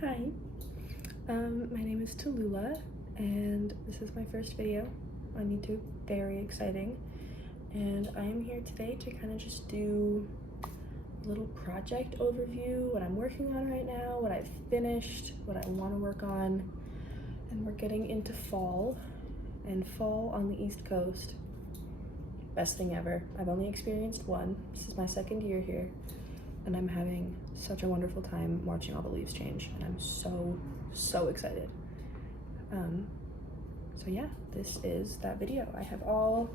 Hi, my name is Talulla, and this is my first video on YouTube. Very exciting. And I am here today to kind of just do a little project overview, what I'm working on right now, what I've finished, what I want to work on. And we're getting into fall, and fall on the East Coast, best thing ever. I've only experienced one. This is my second year here, and I'm having such a wonderful time watching all the leaves change, and I'm so excited. So yeah, this is that video. I have all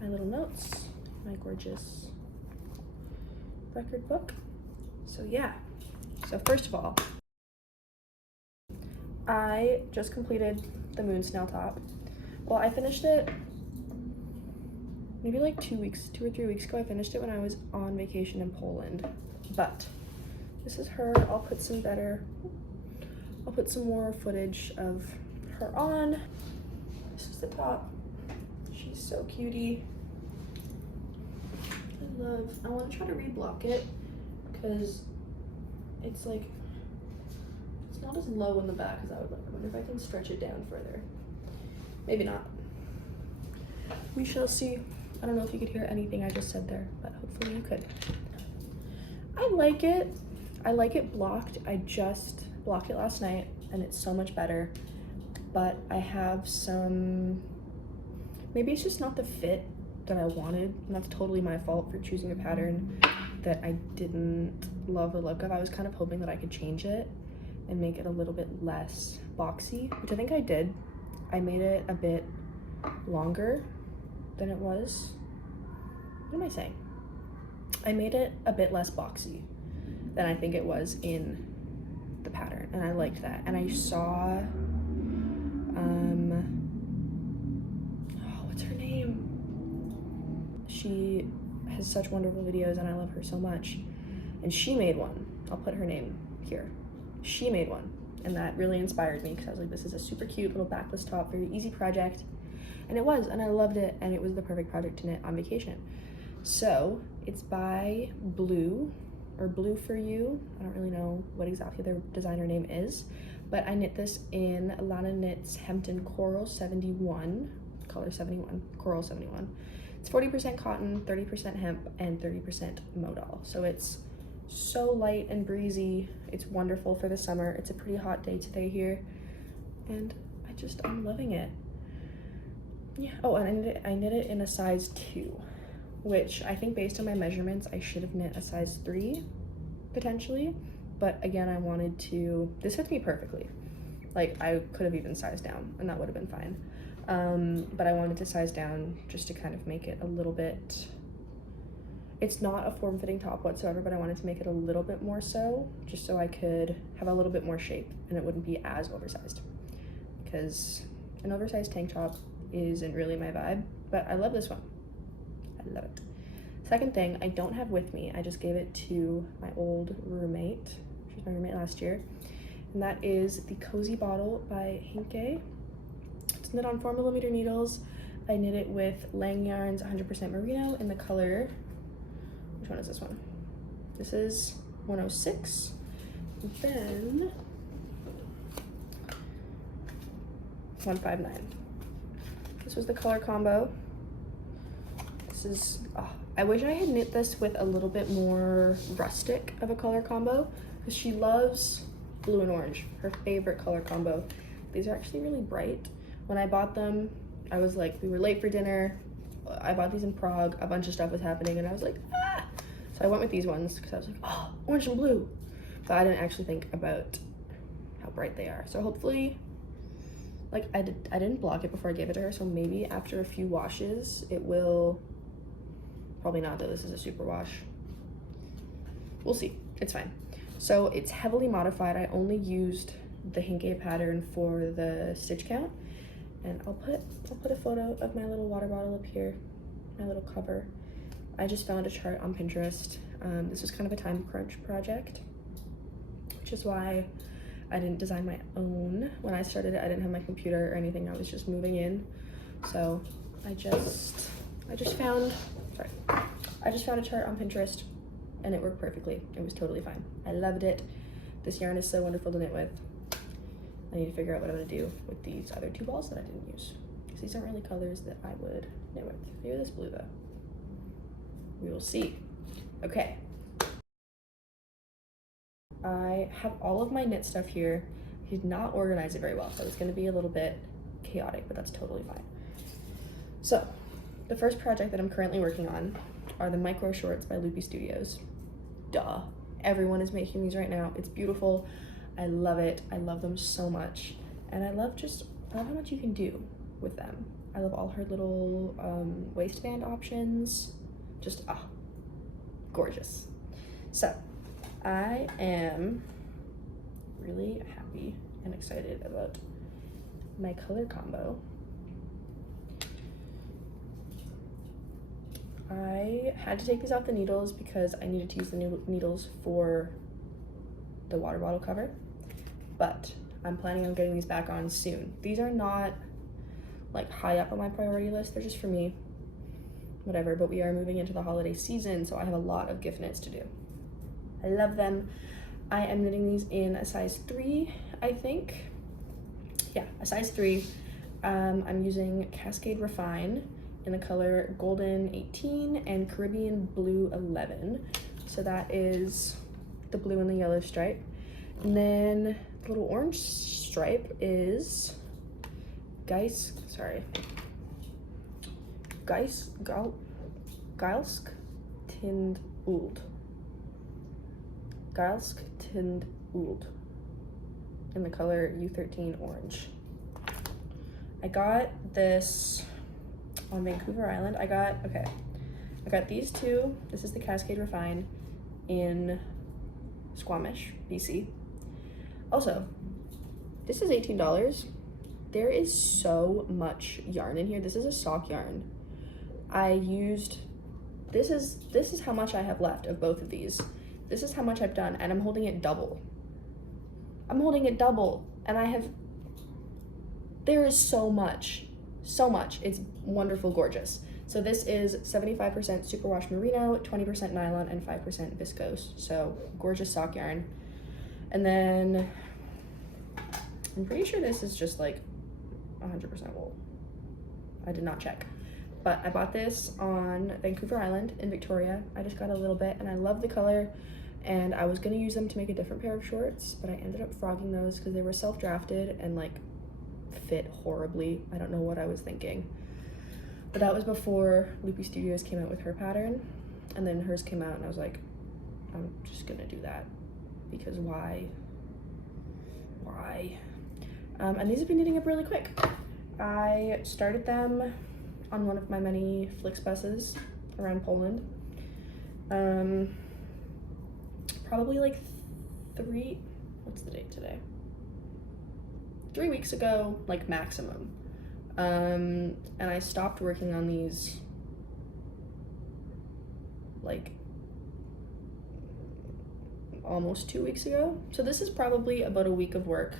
my little notes, my gorgeous record book. So yeah, so first of all, I just completed the Moonsnail top. Well, I finished it maybe like 2 or 3 weeks ago. I finished it when I was on vacation in Poland, but this is her. I'll put some more footage of her on. This is the top. She's so cutie. I want to try to reblock it because it's like, it's not as low in the back as I would like. I wonder if I can stretch it down further. Maybe not. We shall see. I don't know if you could hear anything I just said there, but hopefully you could. I like it. I like it blocked. I just blocked it last night and it's so much better. But I have some, maybe it's just not the fit that I wanted. And that's totally my fault for choosing a pattern that I didn't love the look of. I was kind of hoping that I could change it and make it a little bit less boxy, which I think I did. I made it a bit longer than it was. What am I saying? I made it a bit less boxy than I think it was in the pattern, and I liked that. And I saw, what's her name? She has such wonderful videos and I love her so much. And she made one. I'll put her name here. She made one, and that really inspired me because I was like, this is a super cute little backless top, very easy project. And it was, and I loved it, and it was the perfect project to knit on vacation. So it's by Bluue, or Bluue for You. I don't really know what exactly their designer name is, but I knit this in Lana Knits Hempton Coral 71, color 71, Coral 71. It's 40% cotton, 30% hemp, and 30% modal. So it's so light and breezy. It's wonderful for the summer. It's a pretty hot day today here, and I'm loving it. Yeah. Oh, and I knit it in a size 2, which I think based on my measurements, I should have knit a size 3, potentially. But again, I wanted to, this fits me perfectly. Like, I could have even sized down, and that would have been fine. But I wanted to size down just to kind of make it a little bit, it's not a form-fitting top whatsoever, but I wanted to make it a little bit more so, just so I could have a little bit more shape and it wouldn't be as oversized. Because an oversized tank top isn't really my vibe, but I love this one. I love it. Second thing I don't have with me, I just gave it to my old roommate. She was my roommate last year, and that is the Cozy Bottle by Hinke. It's knit on 4mm needles. I knit it with Lang Yarns 100% Merino in the color, which one is this one? This is 106. And then 159. This was the color combo. This is, I wish I had knit this with a little bit more rustic of a color combo, because she loves blue and orange, her favorite color combo. These are actually really bright. When I bought them, I was like, we were late for dinner. I bought these in Prague, a bunch of stuff was happening, and I was like, ah! So I went with these ones because I was like, oh, orange and blue. But I didn't actually think about how bright they are. So hopefully, like, I didn't block it before I gave it to her, so maybe after a few washes it will, probably not though, this is a super wash. We'll see, it's fine. So it's heavily modified. I only used the Hinke pattern for the stitch count, and I'll put a photo of my little water bottle up here, my little cover. I just found a chart on Pinterest. This was kind of a time crunch project, which is why I didn't design my own. When I started it, I didn't have my computer or anything. I was just moving in. So I just found a chart on Pinterest, and it worked perfectly. It was totally fine. I loved it. This yarn is so wonderful to knit with. I need to figure out what I'm gonna do with these other 2 balls that I didn't use. Because these aren't really colors that I would knit with. Maybe this blue though. We will see. Okay. I have all of my knit stuff here. I did not organize it very well, so it's gonna be a little bit chaotic, but that's totally fine. So, the first project that I'm currently working on are the micro shorts by Loupy Studios. Duh. Everyone is making these right now. It's beautiful. I love it. I love them so much. And I love how much you can do with them. I love all her little waistband options. Just, gorgeous. So, I am really happy and excited about my color combo. I had to take these off the needles because I needed to use the needles for the water bottle cover, but I'm planning on getting these back on soon. These are not like high up on my priority list, they're just for me, whatever, but we are moving into the holiday season, so I have a lot of gift knits to do. I love them. I am knitting these in a size 3, I think. Yeah, a size 3. I'm using Cascade Refine in the color Golden 18 and Caribbean Blue 11. So that is the blue and the yellow stripe. And then the little orange stripe is Geilsk Tind Old. Geilsk Tind Old in the color U13 orange. I got this on Vancouver Island. I got these 2. This is the Cascade Refine in Squamish, BC. Also, this is $18. There is so much yarn in here. This is a sock yarn. This is how much I have left of both of these. This is how much I've done, and I'm holding it double. And there is so much. It's wonderful, gorgeous. So this is 75% superwash merino, 20% nylon, and 5% viscose. So gorgeous sock yarn. And then I'm pretty sure this is just like 100% wool. I did not check. But I bought this on Vancouver Island in Victoria. I just got a little bit and I love the color. And I was gonna use them to make a different pair of shorts, but I ended up frogging those because they were self-drafted and like fit horribly. I don't know what I was thinking. But that was before Loupy Studios came out with her pattern, and then hers came out and I was like, I'm just gonna do that because why? And these have been knitting up really quick. I started them on one of my many Flixbuses around Poland. Probably like what's the date today? 3 weeks ago, like maximum. And I stopped working on these like almost 2 weeks ago. So this is probably about a week of work.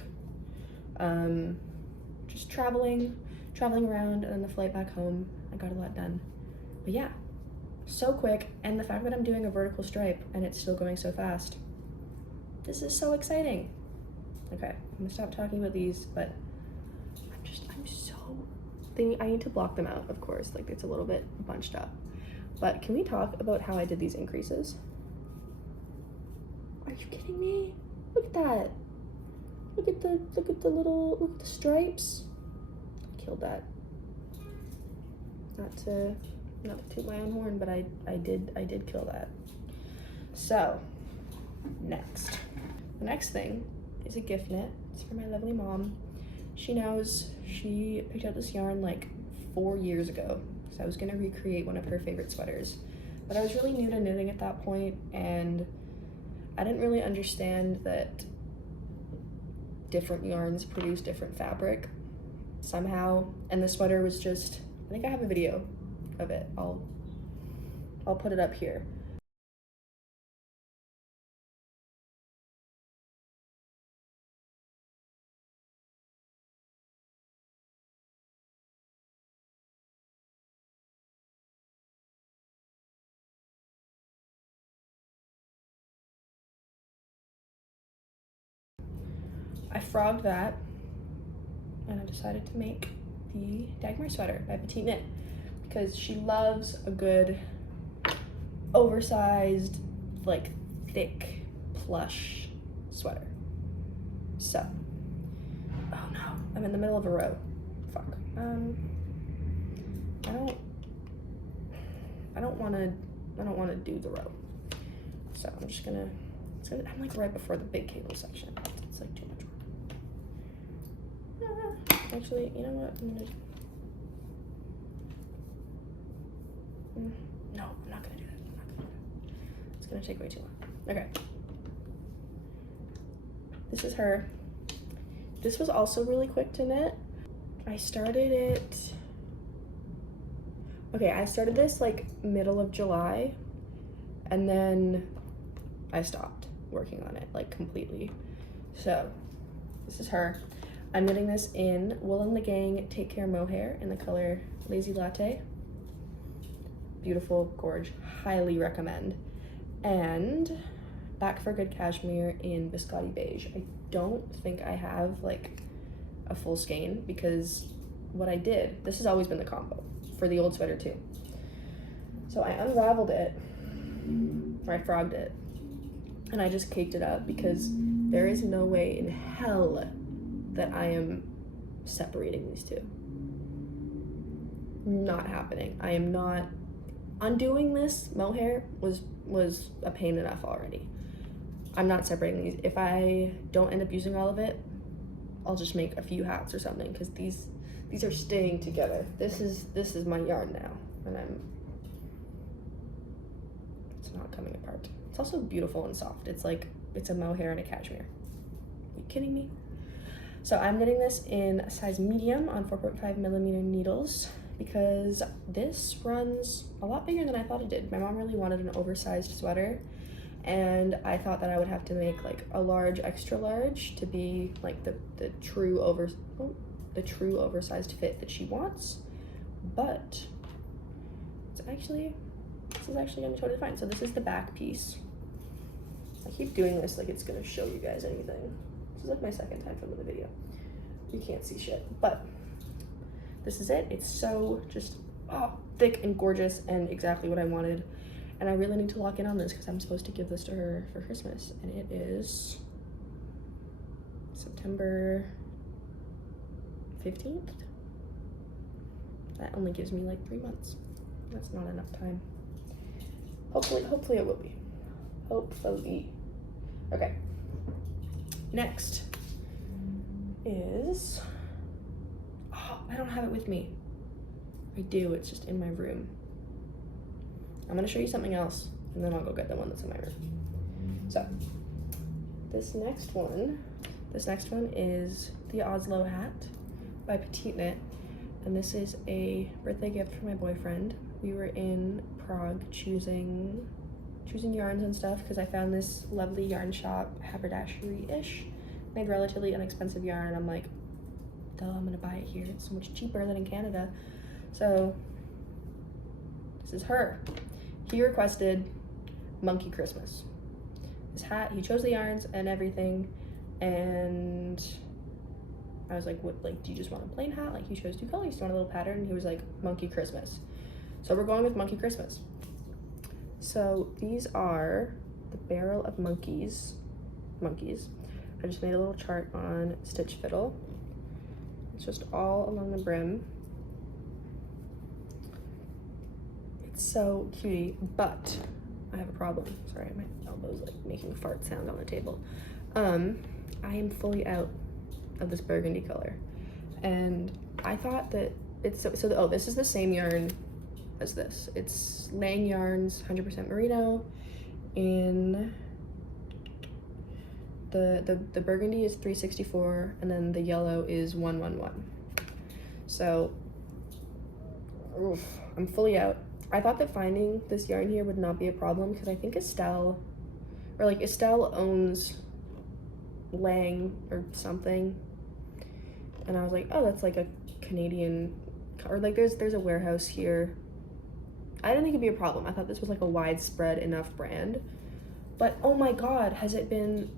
Just traveling around, and then the flight back home. I got a lot done. But yeah, so quick, and the fact that I'm doing a vertical stripe and it's still going so fast. This is so exciting. Okay, I'm gonna stop talking about these, but I need to block them out, of course, like it's a little bit bunched up. But can we talk about how I did these increases? Are you kidding me? Look at that. Look at the stripes. I killed that. Not to toot my own horn, but I did kill that. So, next. The next thing is a gift knit. It's for my lovely mom. She knows she picked out this yarn like 4 years ago. So I was gonna recreate one of her favorite sweaters. But I was really new to knitting at that point, and I didn't really understand that different yarns produce different fabric somehow. And the sweater was just, I think I have a video of it. I'll put it up here. I frogged that, and I decided to make the Dagmar sweater by Petite Knit because she loves a good oversized, like thick plush sweater. So, oh no, I'm in the middle of a row. Fuck. I don't want to do the row. So I'm just gonna. I'm like right before the big cable section. It's like too much work. Actually, you know what? No, I'm not gonna do that. It's gonna take way too long. Okay. This is her. This was also really quick to knit. I started this like middle of July, and then I stopped working on it like completely. So this is her. I'm knitting this in Wool and the Gang Take Care Mohair in the color Lazy Latte. Beautiful, gorge, highly recommend. And Back for Good Cashmere in Biscotti Beige. I don't think I have like a full skein because what I did, this has always been the combo for the old sweater too. So I unraveled it, or I frogged it, and I just caked it up because there is no way in hell that I am separating these two. Not happening. I am not. Undoing this mohair was a pain enough already. I'm not separating these. If I don't end up using all of it, I'll just make a few hats or something because these are staying together. This is my yarn now, and it's not coming apart. It's also beautiful and soft. It's like it's a mohair and a cashmere. Are you kidding me? So I'm knitting this in a size medium on 4.5 millimeter needles because this runs a lot bigger than I thought it did. My mom really wanted an oversized sweater, and I thought that I would have to make like a large, extra large to be like the true oversized fit that she wants. But this is actually gonna be totally fine. So this is the back piece. I keep doing this like it's gonna show you guys anything. This is like my second time filming the video. You can't see shit, but this is it. It's so just thick and gorgeous and exactly what I wanted. And I really need to lock in on this because I'm supposed to give this to her for Christmas, and it is September 15th. That only gives me like 3 months. That's not enough time. Hopefully it will be. Hopefully. Okay. Next is, I don't have it with me. I do, it's just in my room. I'm gonna show you something else, and then I'll go get the one that's in my room. So, this next one is the Oslo hat by Petite Knit, and this is a birthday gift for my boyfriend. We were in Prague choosing yarns and stuff because I found this lovely yarn shop, haberdashery-ish, made relatively inexpensive yarn, and I'm like, duh, I'm gonna buy it here. It's so much cheaper than in Canada. So this is her. He requested Monkey Christmas. This hat, he chose the yarns and everything, and I was like, what, like, do you just want a plain hat? Like, he chose 2 colors, do you want a little pattern? He was like, Monkey Christmas. So we're going with Monkey Christmas. So these are the barrel of monkeys. I just made a little chart on Stitch Fiddle. It's just all along the brim. It's so cutie, but I have a problem. Sorry, my elbow's like making a fart sound on the table. I am fully out of this burgundy color, and I thought that it's this is the same yarn as this. It's Lang Yarns 100% merino, in the burgundy is 364, and then the yellow is 111. So oof, I'm fully out. I thought that finding this yarn here would not be a problem because I think Estelle owns Lang or something, and I was like, oh, that's like a Canadian, or like there's a warehouse here. I didn't think it'd be a problem. I thought this was like a widespread enough brand, but oh my god, has it been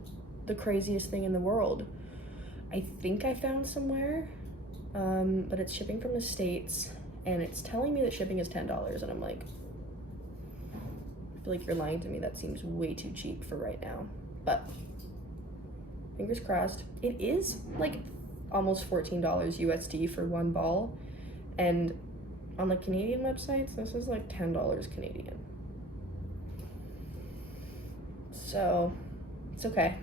the craziest thing in the world. I think I found somewhere, but it's shipping from the States, and it's telling me that shipping is $10, and I'm like, I feel like you're lying to me. That seems way too cheap for right now, but fingers crossed. It is like almost $14 USD for one ball, and on the Canadian websites, this is like $10 Canadian. So it's okay.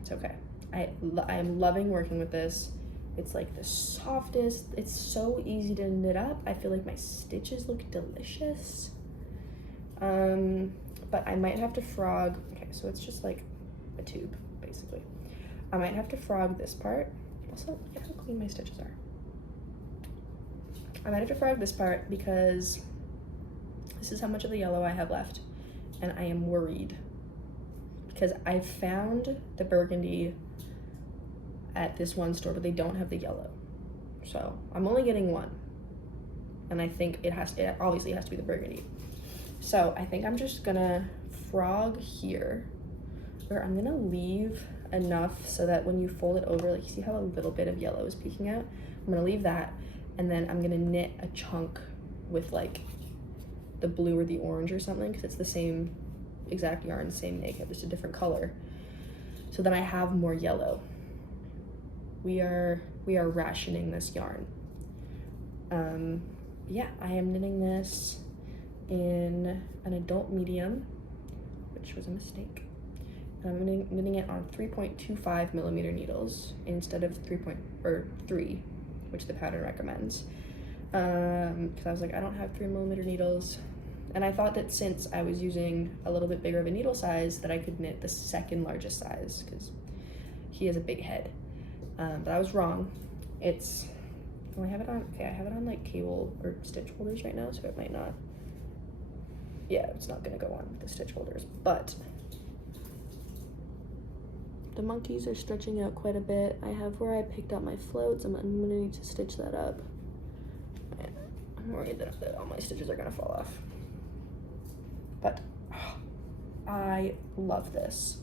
It's okay. I'm loving working with this. It's like the softest. It's so easy to knit up. I feel like my stitches look delicious. But I might have to frog. Okay, so it's just like a tube, basically. I might have to frog this part. Also, look at how clean my stitches are. I might have to frog this part because this is how much of the yellow I have left, and I am worried because I found the burgundy at this one store, but they don't have the yellow. So I'm only getting one, and I think it obviously has to be the burgundy. So I think I'm just gonna frog here, or I'm gonna leave enough so that when you fold it over, like you see how a little bit of yellow is peeking out? I'm gonna leave that, and then I'm gonna knit a chunk with like the blue or the orange or something, because it's the same exact yarn, same makeup, just a different color. So then I have more yellow. We are rationing this yarn. Yeah, I am knitting this in an adult medium, which was a mistake. And I'm knitting it on 3.25 millimeter needles instead of 3, which the pattern recommends. Because I was like, I don't have 3 millimeter needles. And I thought that since I was using a little bit bigger of a needle size, that I could knit the second largest size, because he has a big head. But I was wrong. It's, oh, I have it on like cable or stitch holders right now, so it might not, yeah, it's not gonna go on with the stitch holders, but the monkeys are stretching out quite a bit. I have where I picked up my floats. I'm gonna need to stitch that up. I'm worried that all my stitches are gonna fall off. But oh, I love this.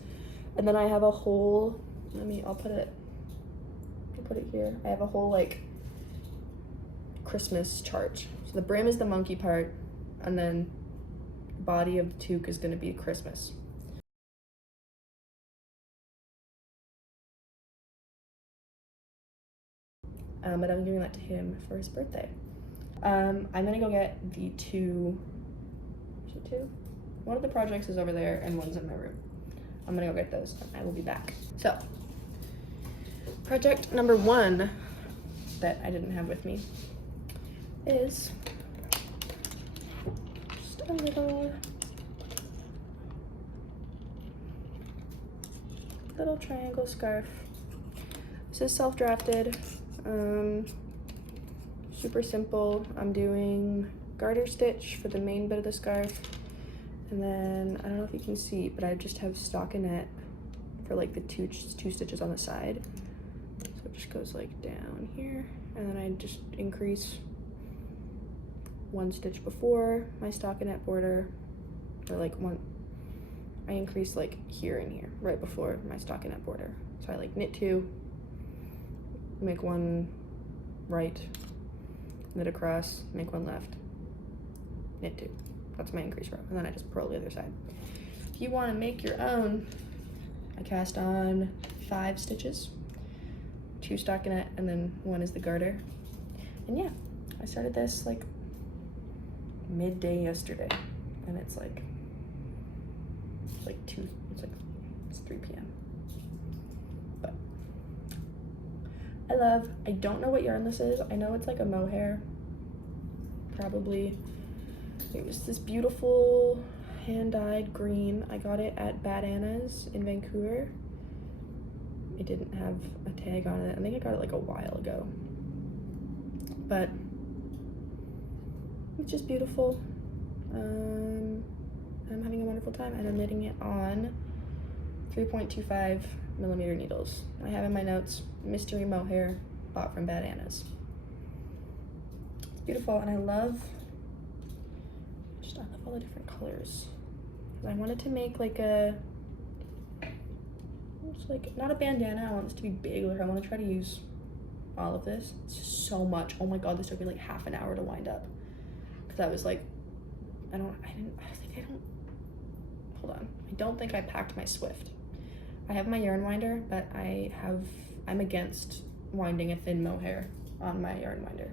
And then I have a whole, I'll put it here. I have a whole like Christmas chart. So the brim is the monkey part, and then the body of the toque is gonna be Christmas. But I'm giving that to him for his birthday. I'm gonna go get the two, is it two? One of the projects is over there and one's in my room. I'm gonna go get those and I will be back. So, project number 1 that I didn't have with me is just a little triangle scarf. This is self-drafted. Super simple. I'm doing garter stitch for the main bit of the scarf, and then I don't know if you can see, but I just have stockinette for like the two stitches on the side. So it just goes like down here, and then I just increase 1 stitch before my stockinette border, or like I increase like here and here right before my stockinette border. So I like knit 2, make 1 right, knit across, make 1 left, knit 2. That's my increase row, and then I just purl the other side. If you want to make your own, I cast on 5 stitches, 2 stockinette, and then 1 is the garter. And yeah, I started this like midday yesterday, and it's 3 p.m. But I don't know what yarn this is. I know it's like a mohair, probably. It was this beautiful hand-dyed green. I got it at Bad Anna's in Vancouver. It didn't have a tag on it. I think I got it like a while ago. But it's just beautiful. I'm having a wonderful time, and I'm knitting it on 3.25 millimeter needles. I have in my notes, mystery mohair, bought from Bad Anna's. It's beautiful, and I love all the different colors. I wanted to make like a It's like, not a bandana, I want this to be big, like I want to try to use all of this. It's just so much. Oh my god, this took me like half an hour to wind up. Because I was like, hold on. I don't think I packed my Swift. I have my yarn winder, but I'm against winding a thin mohair on my yarn winder.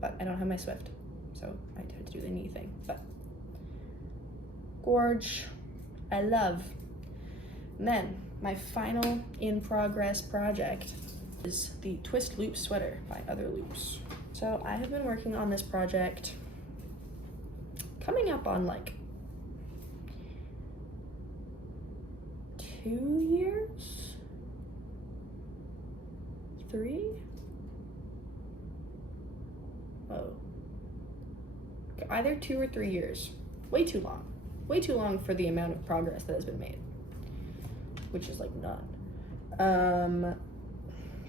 But I don't have my Swift, so I had to do the knee thing. But gorge, I love. And then my final in progress project is the Twist Loop sweater by Other Loops. So I have been working on this project coming up on like 2 years? 3? Oh. Either 2 or 3 years. Way too long. Way too long for the amount of progress that has been made. Which is like none.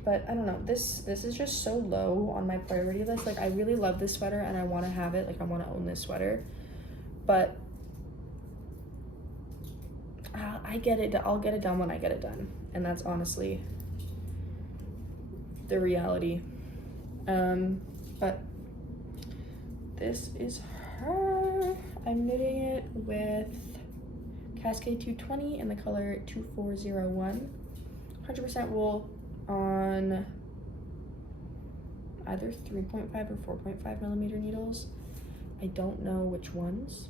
But I don't know, this is just so low on my priority list. Like I really love this sweater and I want to have it, like I want to own this sweater, but I'll get it done when I get it done, and that's honestly the reality. But this is her. I'm knitting it with Cascade 220 in the color 2401, 100% wool on either 3.5 or 4.5 millimeter needles. I don't know which ones,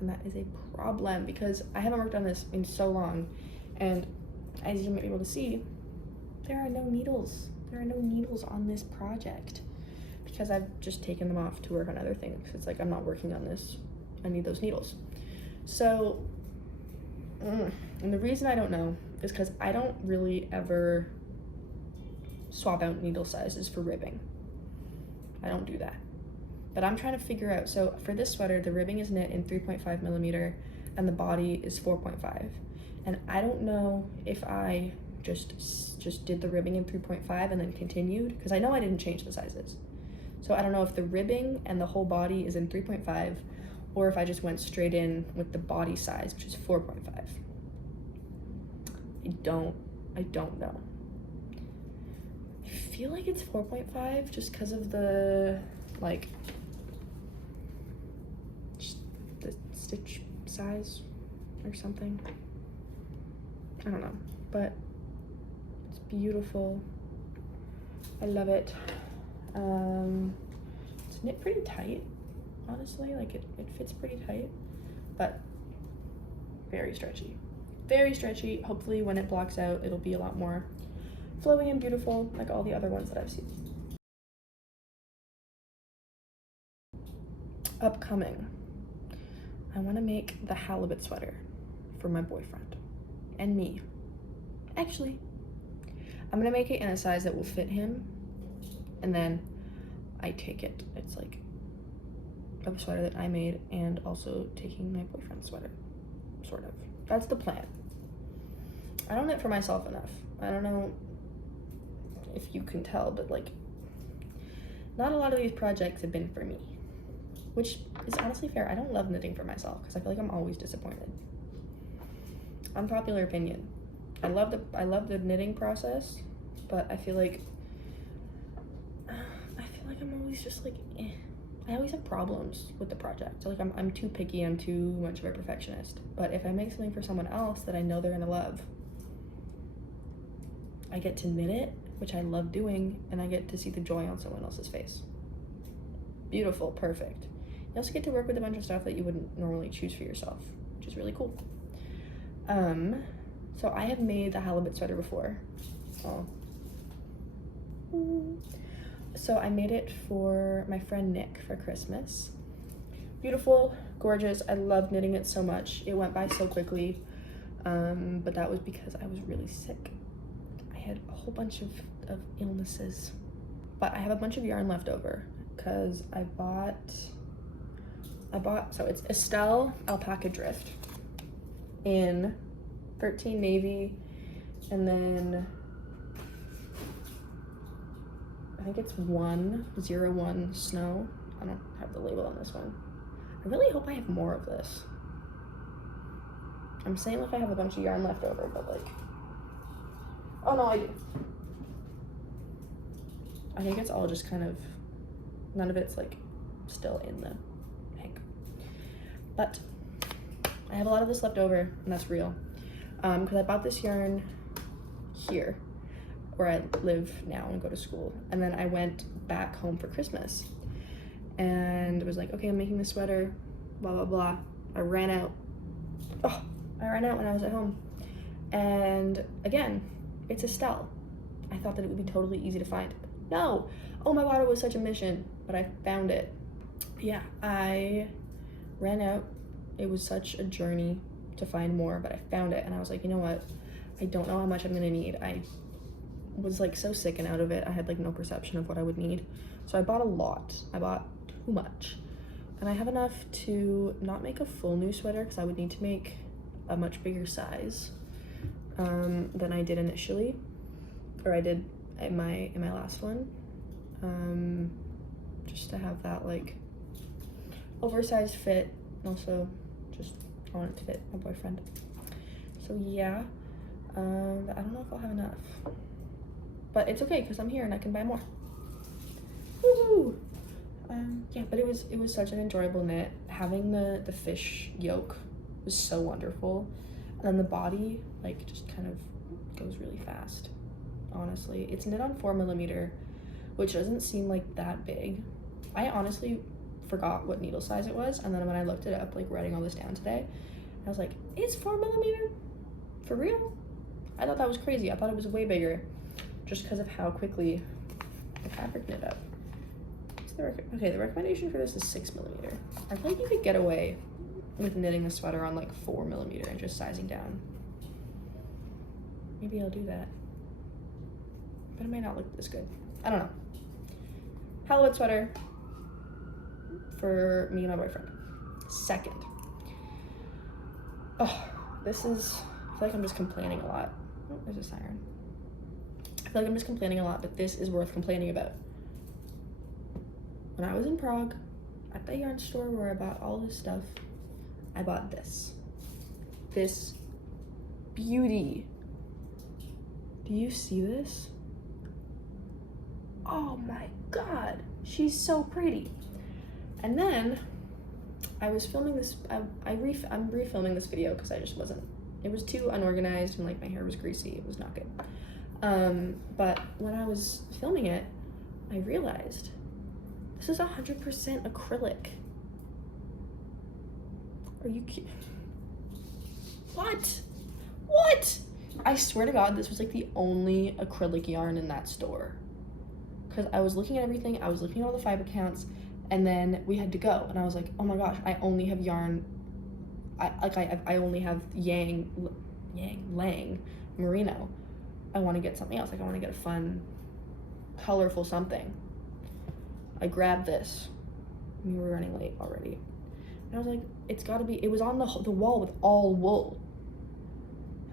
and that is a problem because I haven't worked on this in so long, and as you might be able to see, there are no needles. There are no needles on this project because I've just taken them off to work on other things. It's like I'm not working on this. I need those needles. So, and the reason I don't know is because I don't really ever swap out needle sizes for ribbing. I don't do that. But I'm trying to figure out, so for this sweater, the ribbing is knit in 3.5 millimeter and the body is 4.5. And I don't know if I just did the ribbing in 3.5 and then continued, because I know I didn't change the sizes. So I don't know if the ribbing and the whole body is in 3.5 or if I just went straight in with the body size, which is 4.5. I don't know. I feel like it's 4.5 just because of the, like, just the stitch size or something. I don't know, but it's beautiful. I love it. It's knit pretty tight, honestly. Like it fits pretty tight, but very stretchy. Very stretchy. Hopefully when it blocks out, it'll be a lot more flowy and beautiful like all the other ones that I've seen. Upcoming, I want to make the Halibut sweater for my boyfriend and me. Actually, I'm gonna make it in a size that will fit him, and then I take it. It's like a sweater that I made and also taking my boyfriend's sweater, sort of. That's the plan. I don't knit for myself enough. I don't know if you can tell, but like, not a lot of these projects have been for me, which is honestly fair. I don't love knitting for myself because I feel like I'm always disappointed. Unpopular opinion. I love the knitting process, but I feel like I'm always just like, eh. I always have problems with the project. So like I'm too picky, I'm too much of a perfectionist. But if I make something for someone else that I know they're gonna love, I get to knit it, which I love doing, and I get to see the joy on someone else's face. Beautiful, perfect. You also get to work with a bunch of stuff that you wouldn't normally choose for yourself, which is really cool. So I have made the Halibut sweater before. Oh. So I made it for my friend Nick for Christmas. Beautiful, gorgeous. I love knitting it so much. It went by so quickly, but that was because I was really sick. I had a whole bunch of illnesses, but I have a bunch of yarn left over because I bought, so it's Estelle Alpaca Drift in 13 navy, and then I think it's 101 snow. I don't have the label on this one. I really hope I have more of this. I'm saying like I have a bunch of yarn left over, but like, Oh no, I do. I think it's all just kind of, none of it's like still in the Hinke. But I have a lot of this left over, and that's real. Because I bought this yarn here, where I live now and go to school. And then I went back home for Christmas and was like, okay, I'm making this sweater, blah, blah, blah. I ran out. Oh, I ran out when I was at home. And again, it's Estelle. I thought that it would be totally easy to find. No, oh my God, it was such a mission, but I found it. Yeah, I ran out. It was such a journey to find more, but I found it, and I was like, you know what? I don't know how much I'm gonna need. I was like so sick and out of it. I had like no perception of what I would need. So I bought a lot. I bought too much. And I have enough to not make a full new sweater because I would need to make a much bigger size than I did initially, or I did in my last one. Just to have that like oversized fit. Also, just I want it to fit my boyfriend. So yeah, I don't know if I'll have enough, but it's okay because I'm here and I can buy more. Woohoo! Yeah, but it was such an enjoyable knit. Having the fish yoke was so wonderful, and then the body like just kind of goes really fast. Honestly, it's knit on 4mm, which doesn't seem like that big. I honestly forgot what needle size it was, and then when I looked it up, like writing all this down today, I was like, it's 4mm? For real? I thought that was crazy. I thought it was way bigger, just because of how quickly the fabric knit up. Okay, the recommendation for this is 6mm. I feel like you could get away with knitting the sweater on like 4mm and just sizing down. Maybe I'll do that, but it might not look this good. I don't know. Halibut sweater for me and my boyfriend. Second. Oh, this is, I feel like I'm just complaining a lot. Oh, there's a siren. I feel like I'm just complaining a lot, but this is worth complaining about. When I was in Prague, at the yarn store where I bought all this stuff, I bought this. This beauty. Do you see this? Oh my God, she's so pretty. And then I was filming this, I'm refilming this video because I just wasn't, it was too unorganized and like my hair was greasy, it was not good. But when I was filming it, I realized this is 100% acrylic. Are you kidding? What? What? I swear to God, this was like the only acrylic yarn in that store. Because I was looking at everything, I was looking at all the fiber counts, and then we had to go. And I was like, oh my gosh, I only have yarn. I only have Lang merino. I want to get something else. Like I want to get a fun, colorful something. I grabbed this. We were running late already. And I was like, it's gotta be, it was on the wall with all wool.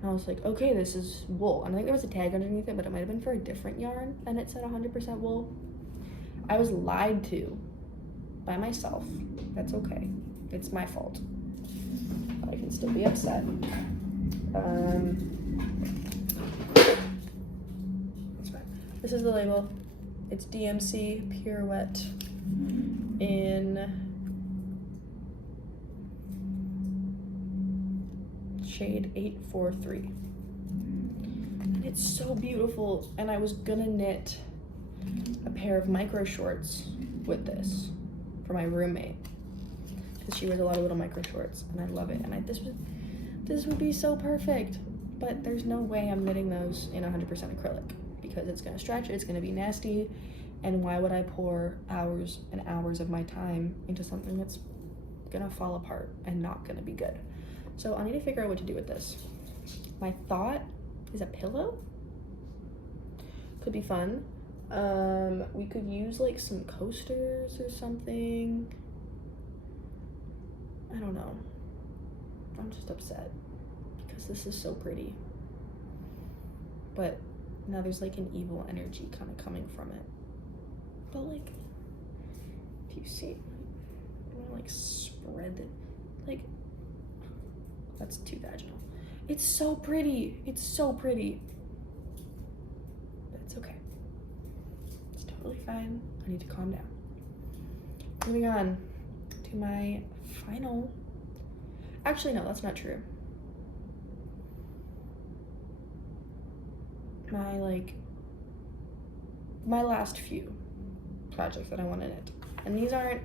And I was like, okay, this is wool. And I think there was a tag underneath it, but it might have been for a different yarn, and it said 100% wool. I was lied to by myself. That's okay. It's my fault. But I can still be upset. That's fine. This is the label. It's DMC Pure Wet in shade 843. And it's so beautiful. And I was gonna knit a pair of micro shorts with this for my roommate, because she wears a lot of little micro shorts and I love it. And this would be so perfect, but there's no way I'm knitting those in 100% acrylic, because it's gonna stretch, it's gonna be nasty, and why would I pour hours and hours of my time into something that's gonna fall apart and not gonna be good? So I need to figure out what to do with this. My thought is a pillow. Could be fun. We could use like some coasters or something. I don't know. I'm just upset because this is so pretty. But now there's like an evil energy kind of coming from it. But like, if you see, I'm gonna like spread it, like, that's too vaginal. It's so pretty. It's so pretty. fine. I need to calm down. Moving on to my final, actually no, that's not true. My last few projects that I want to knit. And these aren't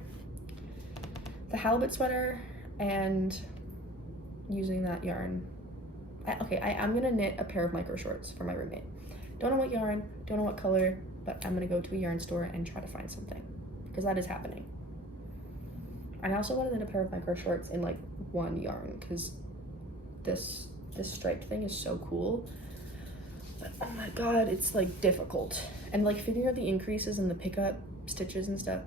the Halibut sweater and using that yarn. I'm gonna knit a pair of micro shorts for my roommate. Don't know what yarn, don't know what color, but I'm gonna go to a yarn store and try to find something, because that is happening. And I also want to knit a pair of micro shorts in like one yarn, because this striped thing is so cool. But oh my god, it's like difficult. And like figuring out the increases and the pickup stitches and stuff,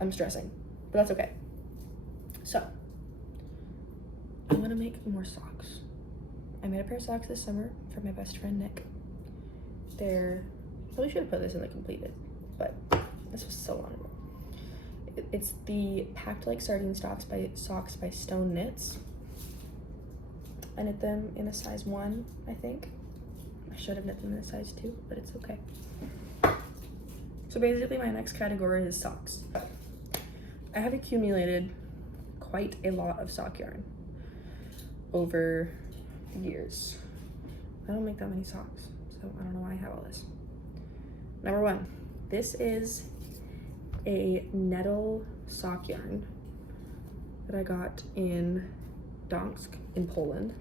I'm stressing, but that's okay. So I'm gonna make more socks. I made a pair of socks this summer for my best friend Nick. Probably should have put this in the completed, but this was so long ago. It's the Packed Like Sardine Socks by Stone Knits. I knit them in a size 1, I think. I should have knit them in a size 2, but it's okay. So basically my next category is socks. I have accumulated quite a lot of sock yarn over years. I don't make that many socks, so I don't know why I have all this. Number 1, this is a nettle sock yarn that I got in Gdańsk in Poland.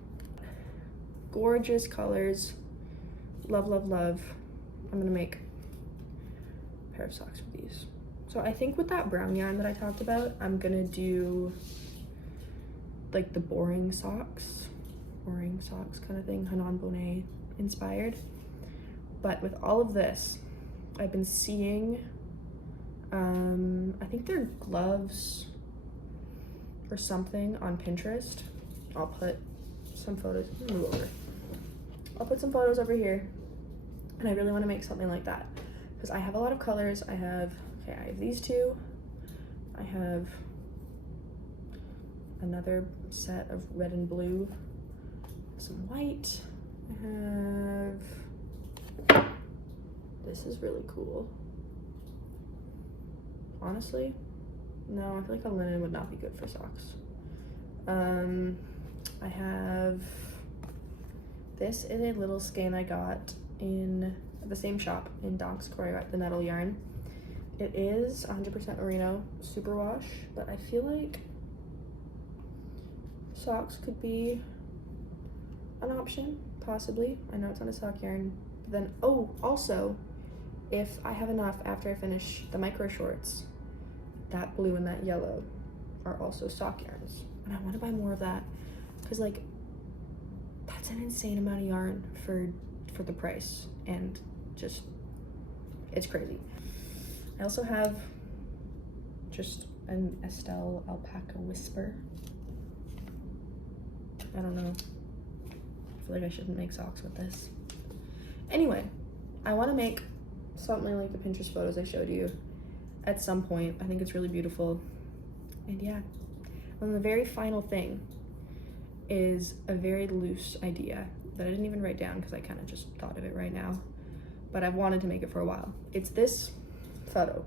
Gorgeous colors, love, love, love. I'm gonna make a pair of socks with these. So I think with that brown yarn that I talked about, I'm gonna do like the boring socks kind of thing, Hanan Bonnet inspired. But with all of this, I've been seeing, I think they're gloves or something on Pinterest. I'll put some photos, I'll put some photos over here, and I really want to make something like that because I have a lot of colors. I have these two, I have another set of red and blue, some white, I have, this is really cool. Honestly, no, I feel like a linen would not be good for socks. I have, this is a little skein I got in the same shop in Gdańsk where I got the nettle yarn. It is 100% merino superwash, but I feel like socks could be an option, possibly. I know it's not a sock yarn, but then, also, if I have enough after I finish the micro shorts, that blue and that yellow are also sock yarns. And I want to buy more of that because like that's an insane amount of yarn for the price, and just it's crazy. I also have just an Estelle alpaca whisper. I don't know. I feel like I shouldn't make socks with this. Anyway, I want to make something like the Pinterest photos I showed you at some point. I think it's really beautiful. And yeah, and the very final thing is a very loose idea that I didn't even write down because I kind of just thought of it right now, but I've wanted to make it for a while. It's this photo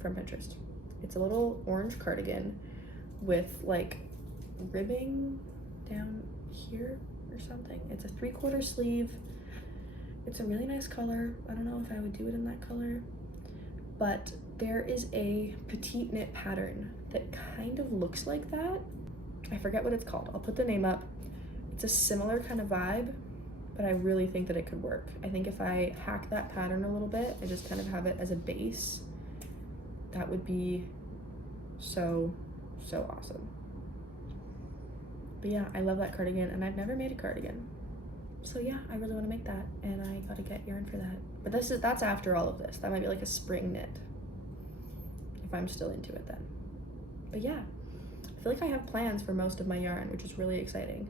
from Pinterest. It's a little orange cardigan with like ribbing down here or something. It's a 3/4 sleeve. It's a really nice color. I don't know if I would do it in that color, but there is a Petite Knit pattern that kind of looks like that. I forget what it's called. I'll put the name up. It's a similar kind of vibe, but I really think that it could work. I think if I hack that pattern a little bit and just kind of have it as a base, that would be so, so awesome. But yeah, I love that cardigan, and I've never made a cardigan. So yeah, I really want to make that, and I gotta get yarn for that. But that's after all of this. That might be like a spring knit, if I'm still into it then. But yeah, I feel like I have plans for most of my yarn, which is really exciting.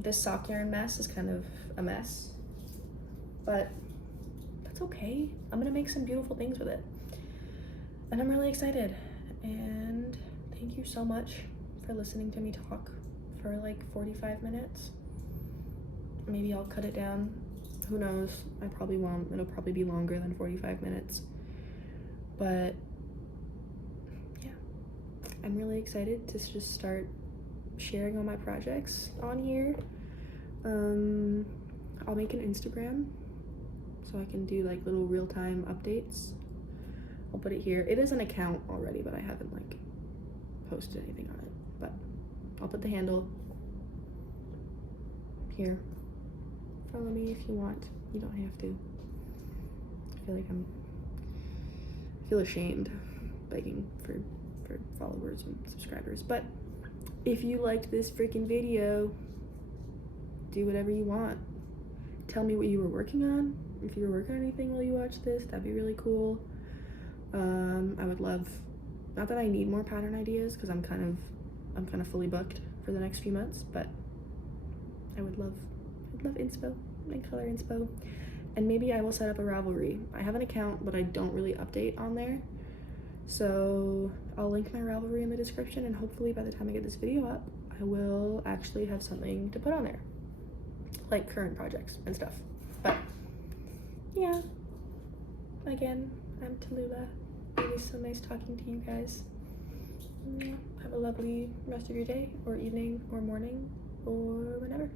This sock yarn mess is kind of a mess, but that's okay. I'm gonna make some beautiful things with it, and I'm really excited. And thank you so much for listening to me talk for like 45 minutes. Maybe I'll cut it down. Who knows? I probably won't. It'll probably be longer than 45 minutes. But yeah, I'm really excited to just start sharing all my projects on here. I'll make an Instagram so I can do like little real-time updates. I'll put it here. It is an account already, but I haven't like posted anything on it. But I'll put the handle here. Follow me if you want. You don't have to. I feel like I feel ashamed begging for followers and subscribers. But if you liked this freaking video, do whatever you want. Tell me what you were working on. If you were working on anything while you watch this, that'd be really cool. I would love, not that I need more pattern ideas because I'm kind of fully booked for the next few months, but I'd love inspo and color inspo. And maybe I will set up a Ravelry. I have an account, but I don't really update on there. So I'll link my Ravelry in the description, and hopefully by the time I get this video up, I will actually have something to put on there, like current projects and stuff. But yeah, again, I'm Talulla. It was so nice talking to you guys. Have a lovely rest of your day, or evening, or morning, or whenever.